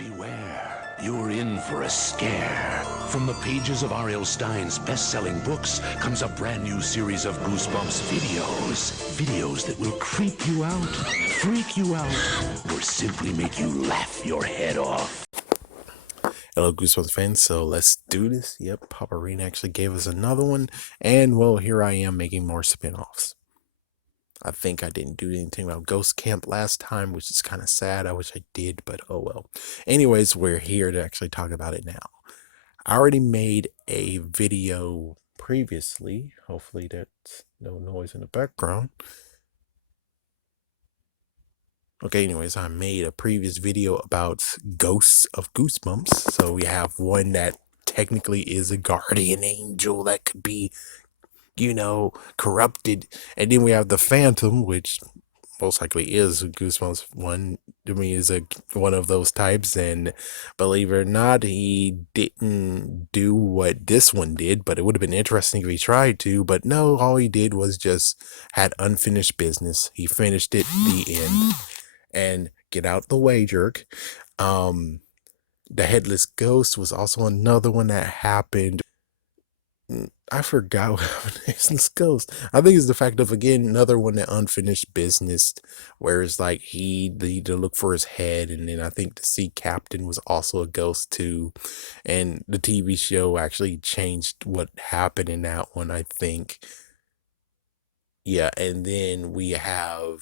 Beware, you're in for a scare. From the pages of R.L. Stein's best-selling books comes a brand new series of Goosebumps videos. Videos that will creep you out, freak you out, or simply make you laugh your head off. Hello, Goosebumps fans. So let's do this. Yep, Papa Reen actually gave us another one. And, well, here I am making more spin-offs. I think I didn't do anything about Ghost Camp last time, which is kind of sad. I wish I did, but oh well. Anyways, we're here to actually talk about it now. I already made a video previously. Hopefully that's no noise in the background. Okay, anyways, I made a previous video about ghosts of Goosebumps. So we have one that technically is a guardian angel that could be, corrupted. And then we have the Phantom, which most likely is Goosebumps one. I mean, is one of those types. And believe it or not, he didn't do what this one did, but it would have been interesting if he tried to. But no, all he did was just had unfinished business. He finished it, the end. And get out the way, jerk. The Headless Ghost was also another one that happened. I forgot what happened to Headless Ghost. I think it's the fact of, again, another one that unfinished business, where it's like he needed to look for his head. And then I think the Sea Captain was also a ghost too. And the TV show actually changed what happened in that one, I think. Yeah, and then we have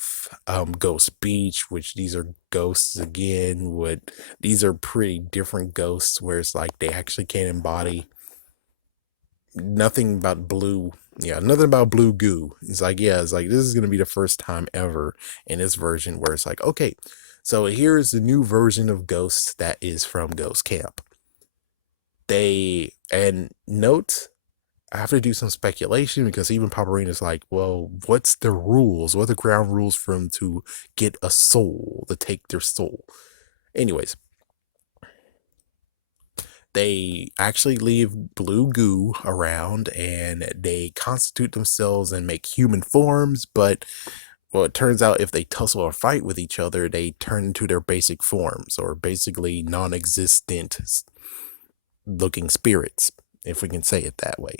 Ghost Beach, which these are ghosts again. These are pretty different ghosts, where it's like they actually can't embody nothing about blue. Yeah, nothing about blue goo. It's like, this is gonna be the first time ever in this version where it's like, okay, so here's the new version of Ghosts that is from Ghost Camp. And note, I have to do some speculation, because even Paparina is like, well, what's the rules? What are the ground rules for him to get a soul, to take their soul? Anyways, they actually leave blue goo around, and they constitute themselves and make human forms. But, well, it turns out if they tussle or fight with each other, they turn into their basic forms, or basically non-existent looking spirits, if we can say it that way.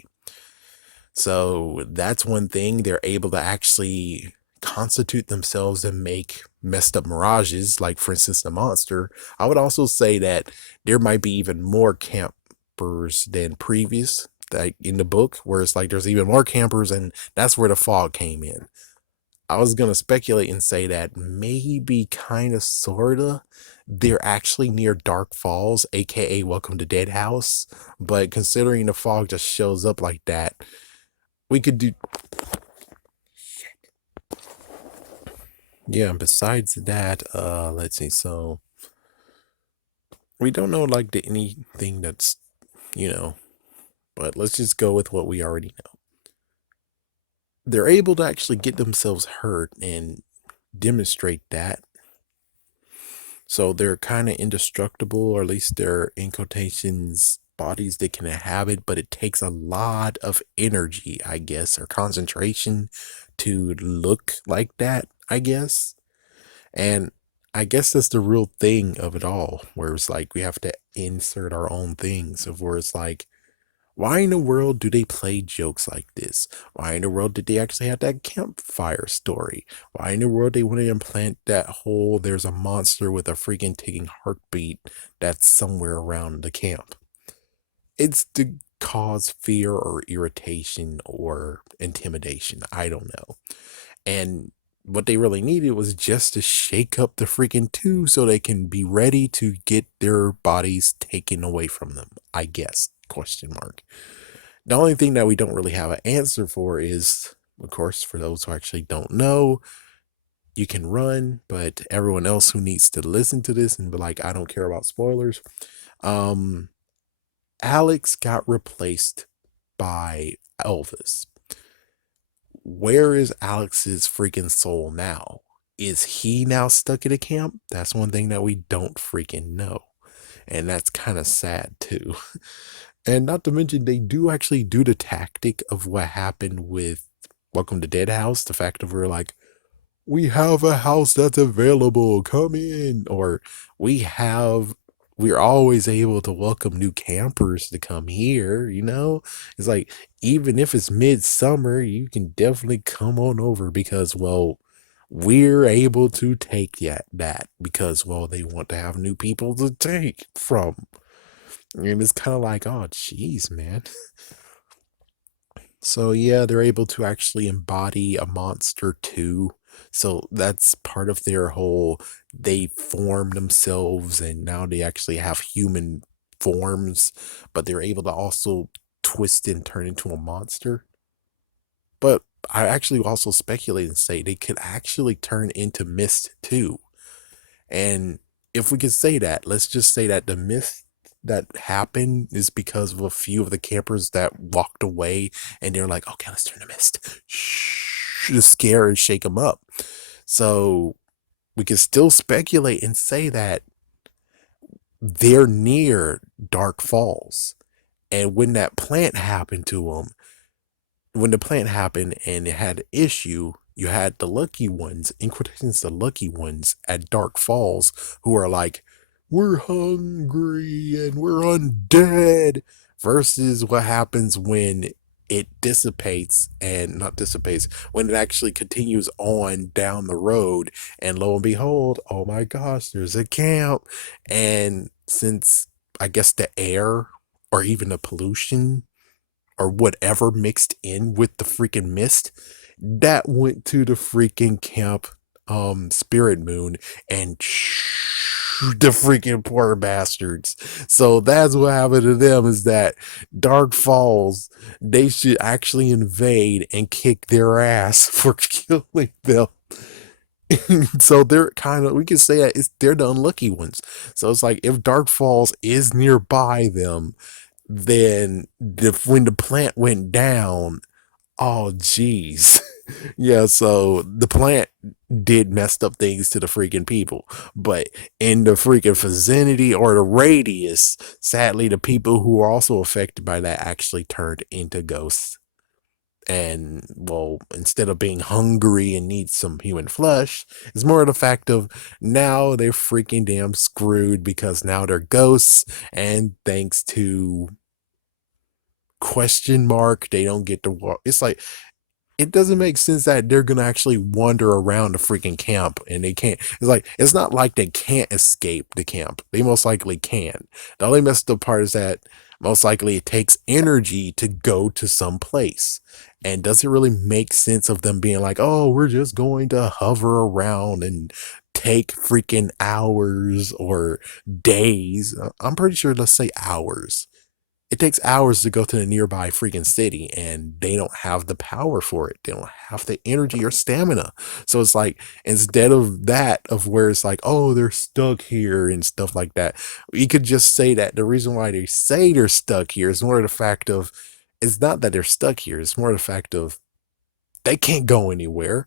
So that's one thing. They're able to actually constitute themselves and make messed up mirages, like, for instance, the monster. I would also say that there might be even more campers than previous, like in the book, where it's like there's even more campers, and that's where the fog came in. I was going to speculate and say that maybe, kind of, sort of, they're actually near Dark Falls, aka Welcome to Dead House. But considering the fog just shows up like that, we could do. Yeah, besides that, let's see. So we don't know anything that's, but let's just go with what we already know. They're able to actually get themselves hurt and demonstrate that. So they're kind of indestructible, or at least they're, in quotations, bodies that can inhabit, but it takes a lot of energy, I guess, or concentration to look like that, I guess. And I guess that's the real thing of it all, where it's like we have to insert our own things, of where it's like, why in the world do they play jokes like this? Why in the world did they actually have that campfire story? Why in the world they want to implant that whole there's a monster with a freaking ticking heartbeat that's somewhere around the camp? It's to cause fear or irritation or intimidation. I don't know. And what they really needed was just to shake up the freaking two so they can be ready to get their bodies taken away from them, I guess, question mark. The only thing that we don't really have an answer for is, of course, for those who actually don't know, you can run, but everyone else who needs to listen to this and be like, I don't care about spoilers, Alex got replaced by Elvis. Where is Alex's freaking soul now? Is he now stuck at a camp? That's one thing that we don't freaking know. And that's kind of sad too. And not to mention, they do actually do the tactic of what happened with Welcome to Dead House. The fact of we're like, we have a house that's available, come in. Or we have we're always able to welcome new campers to come here, It's like, even if it's midsummer, you can definitely come on over because, well, we're able to take that because, well, they want to have new people to take from. And it's kind of like, oh, jeez, man. So yeah, they're able to actually embody a monster too. So that's part of their whole, they form themselves and now they actually have human forms, but they're able to also twist and turn into a monster. But I actually also speculate and say they could actually turn into mist too. And if we could say that, let's just say that the myth that happened is because of a few of the campers that walked away and they're like, okay, let's turn to mist. Shh, to scare and shake them up. So we can still speculate and say that they're near Dark Falls. And when that plant happened to them, when the plant happened and it had an issue, you had the lucky ones, in quotations, the lucky ones at Dark Falls who are like, we're hungry and we're undead, versus what happens when it dissipates and not dissipates, when it actually continues on down the road. And lo and behold, oh my gosh, there's a camp. And since I guess the air or even the pollution or whatever mixed in with the freaking mist that went to the freaking camp spirit moon and the freaking poor bastards. So that's what happened to them, is that Dark Falls, they should actually invade and kick their ass for killing them. So they're kind of, we can say that they're the unlucky ones. So it's like, if Dark Falls is nearby them, then when the plant went down, oh geez. Yeah, so the plant did messed up things to the freaking people. But in the freaking vicinity or the radius, sadly, the people who are also affected by that actually turned into ghosts. And, well, instead of being hungry and need some human flesh, it's more of the fact of now they're freaking damn screwed because now they're ghosts. And thanks to question mark, they don't get to walk. It's like, it doesn't make sense that they're gonna actually wander around the freaking camp and they can't. It's like, it's not like they can't escape the camp. They most likely can. The only messed up part is that most likely it takes energy to go to some place. And does it really make sense of them being like, oh, we're just going to hover around and take freaking hours or days? I'm pretty sure, let's say hours. It takes hours to go to the nearby freaking city, and they don't have the power for it. They don't have the energy or stamina. So it's like, instead of that, of where it's like, oh, they're stuck here and stuff like that, you could just say that the reason why they say they're stuck here is more the fact of, it's not that they're stuck here. It's more the fact of they can't go anywhere.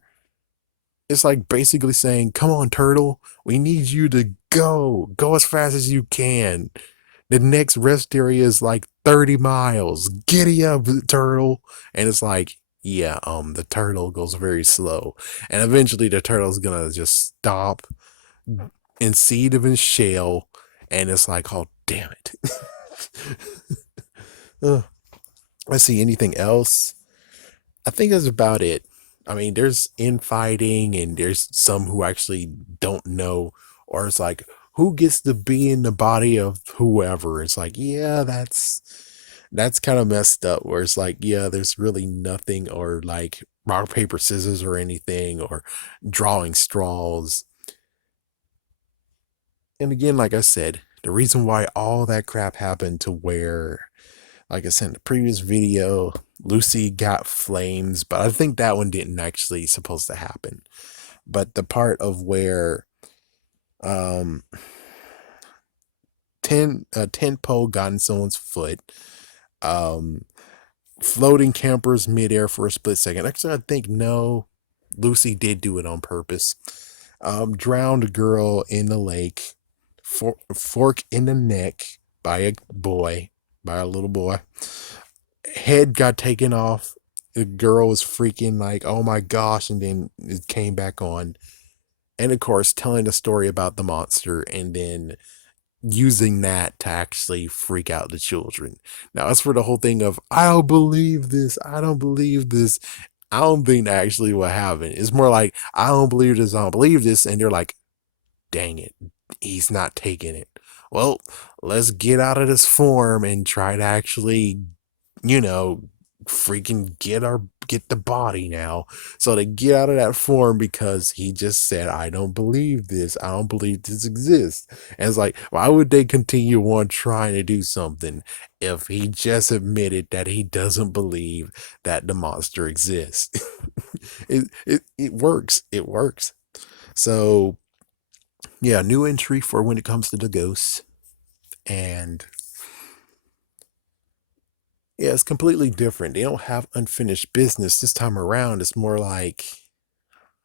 It's like basically saying, come on, turtle, we need you to go as fast as you can. The next rest area is like 30 miles. Giddy up, turtle. And it's like, yeah, the turtle goes very slow. And eventually the turtle's gonna just stop and see it in shell. And it's like, oh, damn it. Let's see, anything else? I think that's about it. I mean, there's infighting and there's some who actually don't know, or it's like, who gets to be in the body of whoever? It's like, yeah, that's kind of messed up, where it's like, yeah, there's really nothing, or like rock, paper, scissors or anything, or drawing straws. And again, like I said, the reason why all that crap happened to where, like I said in the previous video, Lucy got flames, but I think that one didn't actually supposed to happen. But the part of where um 10 pole got in someone's foot, um floating campers midair for a split second. Actually, I think no, Lucy did do it on purpose. Drowned a girl in the lake, fork in the neck by a boy, by a little boy. Head got taken off. The girl was freaking like, oh my gosh, and then it came back on. And of course, telling the story about the monster, and then using that to actually freak out the children. Now, as for the whole thing of, I don't believe this, I don't believe this, I don't think actually what happened. It's more like, I don't believe this, I don't believe this. And they're like, dang it, he's not taking it. Well, let's get out of this form and try to actually, you know, freaking get the body now. So they get out of that form because he just said, I don't believe this. I don't believe this exists. And it's like, why would they continue on trying to do something if he just admitted that he doesn't believe that the monster exists? It works. It works. So yeah, new entry for when it comes to the ghosts. And yeah, it's completely different. They don't have unfinished business this time around. It's more like,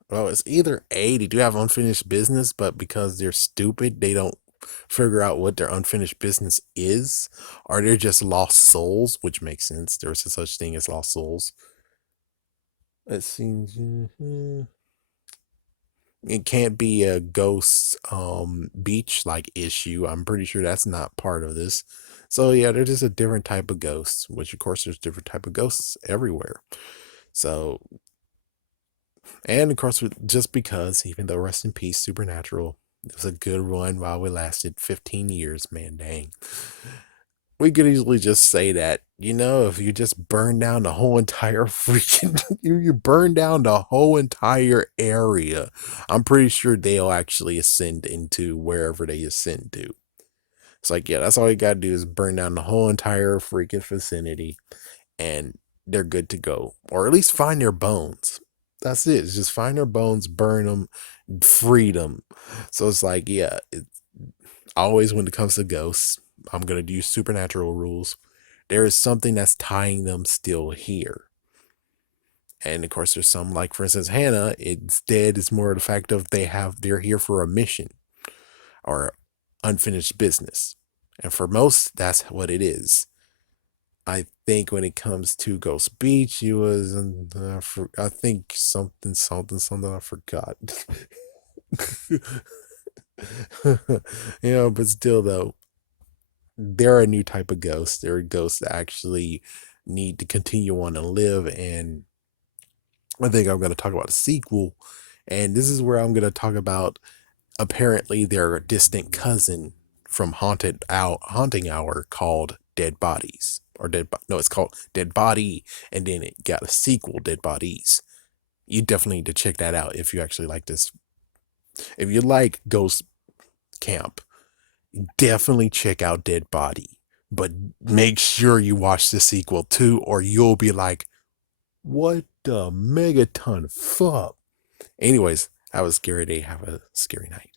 well, it's either A, they do have unfinished business, but because they're stupid, they don't figure out what their unfinished business is, or they're just lost souls, which makes sense. There's a such thing as lost souls. It seems it can't be a ghost beach like issue. I'm pretty sure that's not part of this. So yeah, they're just a different type of ghosts, which of course there's different type of ghosts everywhere. So, and of course, just because, even though rest in peace, Supernatural, it was a good run while we lasted 15 years, man, dang. We could easily just say that, if you just burn down the whole entire freaking, you burn down the whole entire area, I'm pretty sure they'll actually ascend into wherever they ascend to. It's like, yeah, that's all you gotta do is burn down the whole entire freaking vicinity and they're good to go. Or at least find their bones. That's it. It's just find their bones, burn them, free them. So it's like, yeah, always when it comes to ghosts, I'm going to use supernatural rules. There is something that's tying them still here. And of course, there's some, like for instance, Hannah, instead it's more the fact of they're here for a mission or unfinished business. And for most, that's what it is. I think when it comes to Ghost Beach, he was, I think something, I forgot. But still, though, they're a new type of ghost. They're ghosts that actually need to continue on and live. And I think I'm going to talk about a sequel. And this is where I'm going to talk about apparently their distant cousin from Haunting Hour called Dead Bodies. No, it's called Dead Body. And then it got a sequel, Dead Bodies. You definitely need to check that out if you actually like this. If you like Ghost Camp, definitely check out Dead Body, but make sure you watch the sequel too, or you'll be like, what the megaton fuck? Anyways, have a scary day. Have a scary night.